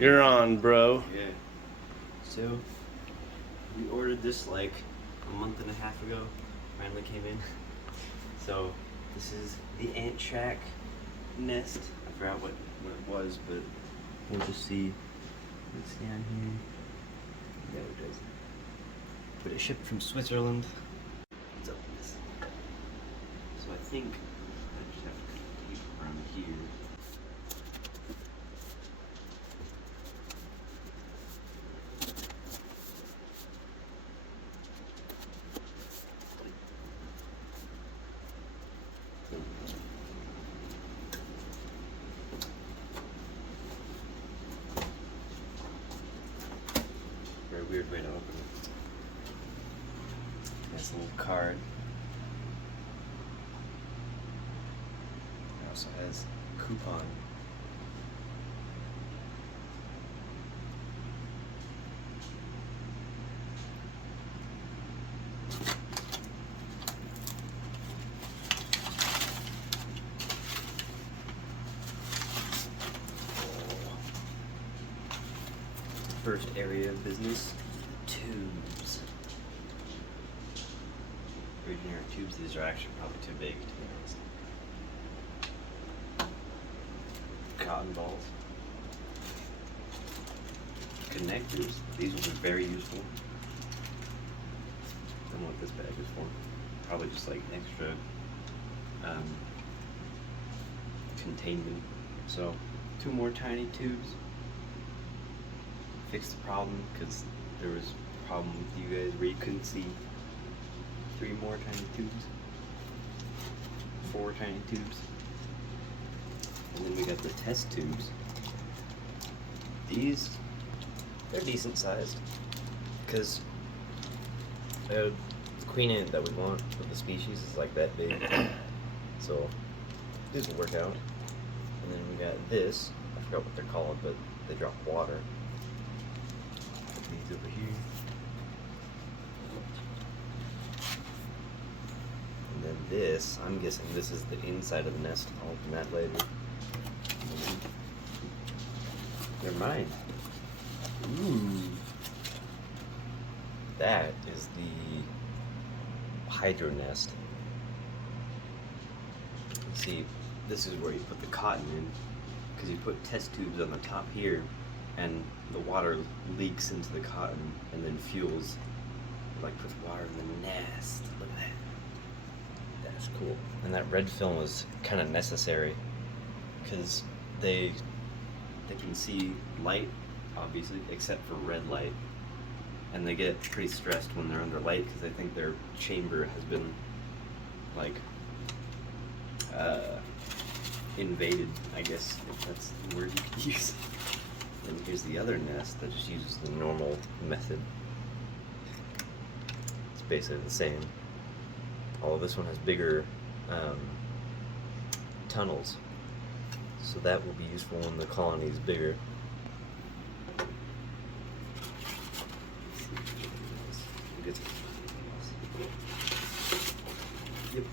You're on, bro. Yeah. So, we ordered this like a month and a half ago. Finally came in. So, this is the ant shack nest. I forgot what it was, but we'll just see what's down here. No, it doesn't. But it shipped from Switzerland. Let's open this. So I think I just have to tape around here. Very weird way to open it. Nice little card. It also has a coupon. First area of business, tubes. Originary tubes, these are actually probably too big to be honest. Cotton balls. Connectors, these will be very useful. Don't know what this bag is for. Probably just like extra containment. So, 2 more tiny tubes. Fix the problem because there was a problem with you guys where you couldn't see 3 more tiny tubes, 4 tiny tubes, and then we got the test tubes. These, they're decent sized because the queen ant that we want for the species is like that big, so these will work out. And then we got this, I forgot what they're called, but they drop water. These over here. And then this, I'm guessing this is the inside of the nest. I'll open that later. They're mine. Ooh. That is the hydro nest. See, this is where you put the cotton in, because you put test tubes on the top here, and the water leaks into the cotton and then fuels, like puts water in the nest. Look at that. That's cool. And that red film is kind of necessary because they can see light, obviously, except for red light, and they get pretty stressed when they're under light because they think their chamber has been like invaded, I guess, if that's the word you could use. And here's the other nest that just uses the normal method. It's basically the same. Although this one has bigger tunnels, so that will be useful when the colony is bigger. Yep.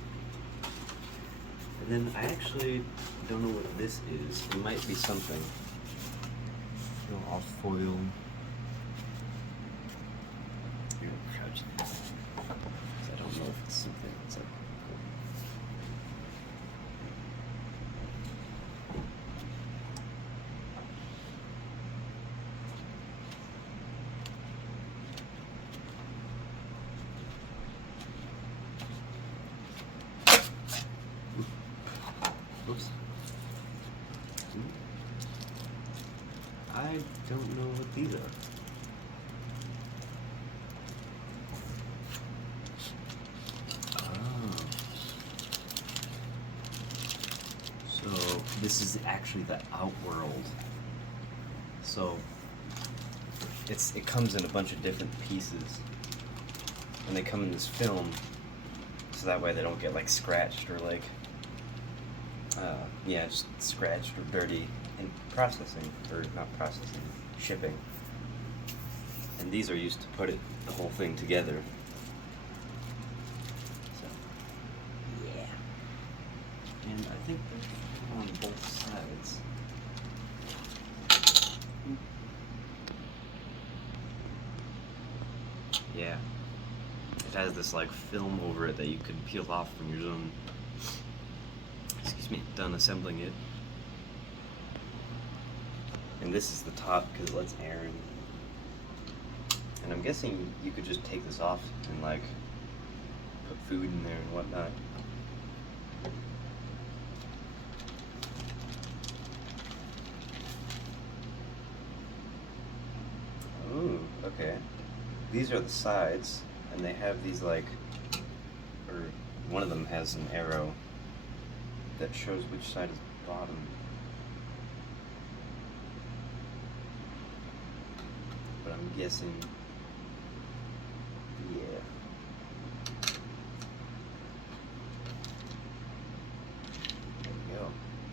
And then I actually don't know what this is. It might be something. Off foil. You're gonna crouch there. I don't know if it's something that's like oops. I don't know what these are. Oh. So this is actually the outworld. So it comes in a bunch of different pieces, and they come in this film, so that way they don't get like scratched or like yeah, just scratched or dirty in processing, or not processing, shipping. And these are used to put the whole thing together. So, yeah. And I think they're on both sides. Yeah. It has this like film over it that you could peel off when you're done, excuse me, done assembling it. And this is the top because it lets air in. And I'm guessing you could just take this off and like put food in there and whatnot. Ooh, okay. These are the sides, and they have these like, or one of them has an arrow that shows which side is bottom. But I'm guessing, yeah. There we go.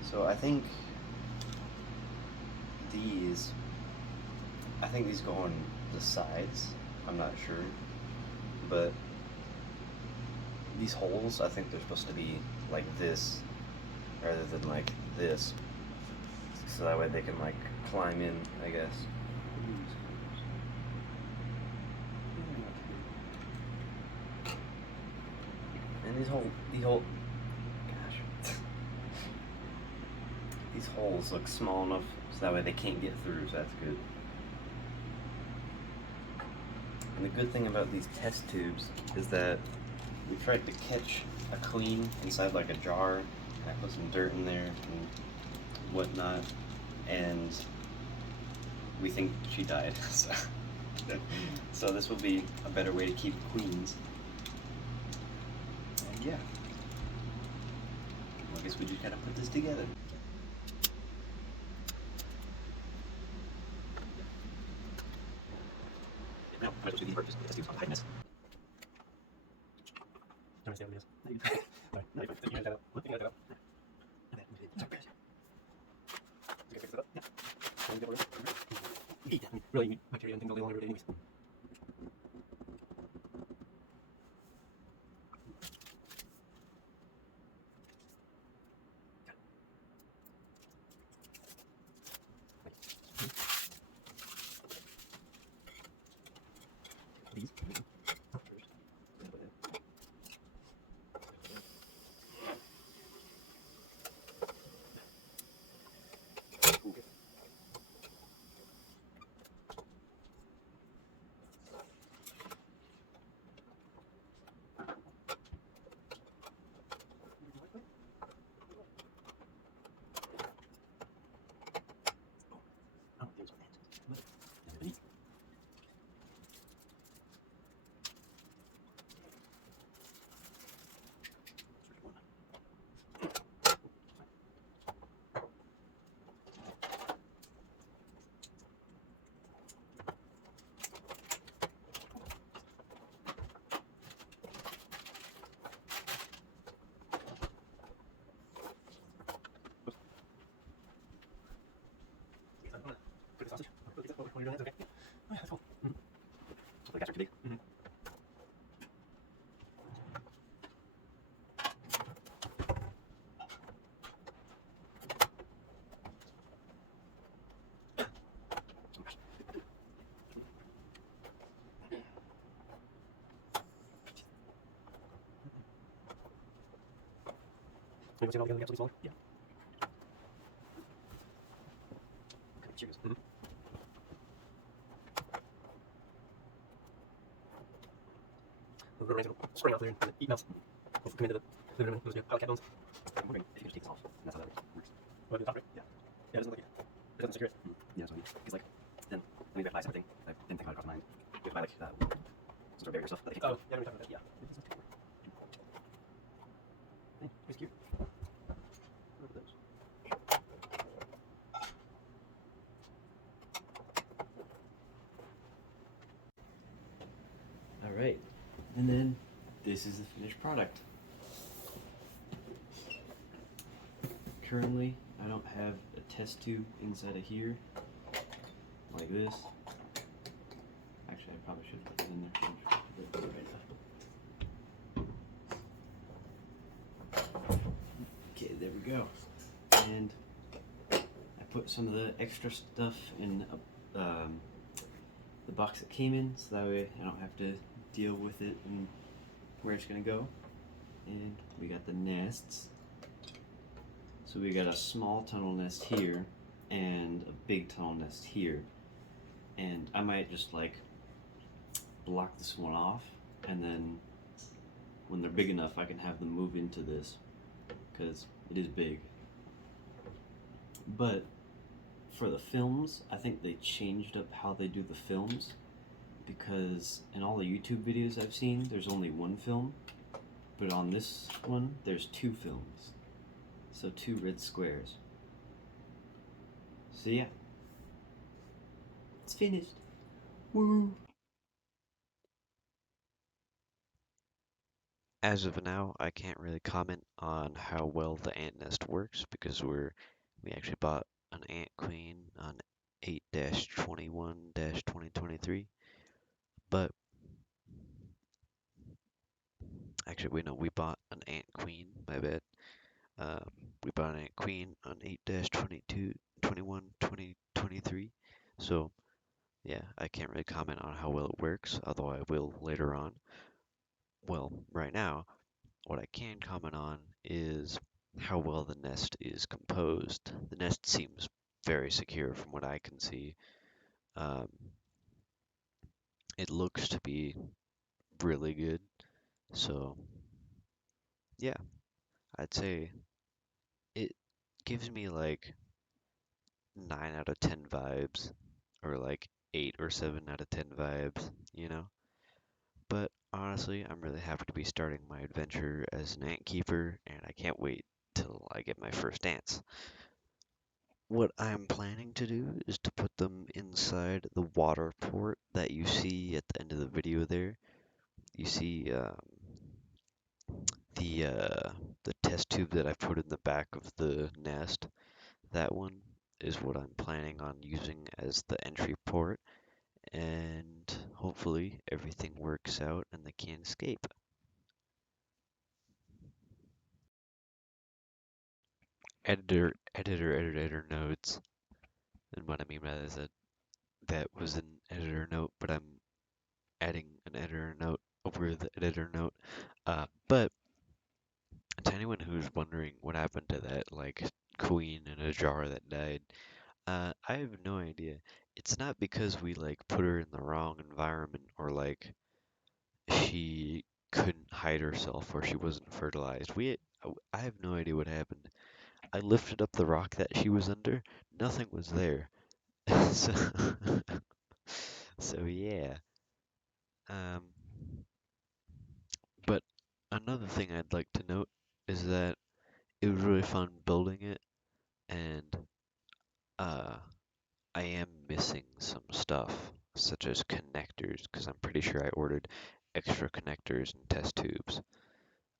So I think these go on the sides. I'm not sure, but these holes, I think they're supposed to be like this rather than like this, so that way they can like climb in, I guess. And these these holes look small enough so that way they can't get through, so that's good. And the good thing about these test tubes is that we tried to catch a queen inside like a jar, and I put some dirt in there and whatnot, and we think she died. So this will be a better way to keep queens. And yeah, I guess we just gotta put this together. Now, I'm supposed to do these work, just test tubes on the highness. Don't understand what it is. Alright, now if I think you guys got it. One thing I got it. Okay, fix it up. Yeah. Really, bacteria and things all day long every day anyways. These. Sausage. When you're done, it's okay. Oh, yeah, that's cool. Hopefully the guys are too big. You want to see it all together, absolutely smaller? Yeah. Okay, cheers. We're going to spring out there and eat mouse. We'll come into the living room and those pile cat bones. I'm wondering if you can just take this off. And that's how that works. What, the top right? Yeah. Yeah, it doesn't look like it. It doesn't secure it. Yeah, that's what I mean. Because, like, then, I mean, we have to buy something. I didn't think about it across my mind. We have to buy, like, some sort of barrier stuff. Oh, yeah, we talked about that. Yeah. Hey, it's cute. Look at those. Alright, and then this is the finished product. Currently, I don't have a test tube inside of here, like this. Actually, I probably should put it in there. Okay, there we go. And I put some of the extra stuff in the box it came in, so that way I don't have to deal with it and where it's gonna go. And we got the nests. So we got a small tunnel nest here and a big tunnel nest here. And I might just like block this one off, and then when they're big enough I can have them move into this because it is big. But for the films, I think they changed up how they do the films, because in all the YouTube videos I've seen there's only one film, but on this one there's two films. So two red squares. So yeah, it's finished. Woo! As of now, I can't really comment on how well the ant nest works because we actually bought an ant queen on 8-21-2023. But actually, we bought an ant queen. My bad. Um, we bought an ant queen on 8-22-21-2023. So yeah, I can't really comment on how well it works, although I will later on. Well, right now, what I can comment on is how well the nest is composed. The nest seems very secure from what I can see. Um, it looks to be really good. So, yeah, I'd say it gives me like 9 out of 10 vibes, or like 8 or 7 out of 10 vibes, you know? But honestly, I'm really happy to be starting my adventure as an ant keeper, and I can't wait till I get my first ants. What I'm planning to do is to put them inside the water port that you see at the end of the video there. You see the uh, the test tube that I put in the back of the nest. That one is what I'm planning on using as the entry port, and hopefully everything works out and they can't escape. Editor nodes. And what I mean by that is that was an editor note, but I'm adding an editor note over the editor note. But to anyone who's wondering what happened to that, like, queen in a jar that died, I have no idea. It's not because we, like, put her in the wrong environment or, like, she couldn't hide herself or she wasn't fertilized. I have no idea what happened. I lifted up the rock that she was under, nothing was there. So, so yeah. Um, but another thing I'd like to note is that it was really fun building it, and uh, I am missing some stuff, such as connectors, because I'm pretty sure I ordered extra connectors and test tubes.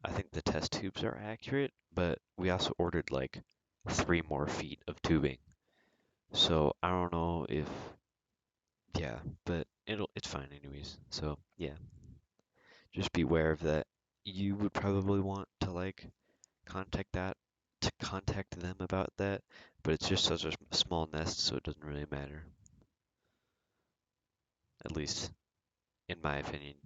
I think the test tubes are accurate, but we also ordered like 3 more feet of tubing. So I don't know if, yeah, but it's fine anyways. So yeah, just be aware of that. You would probably want to like contact that to contact them about that, but it's just such a small nest, so it doesn't really matter. At least in my opinion.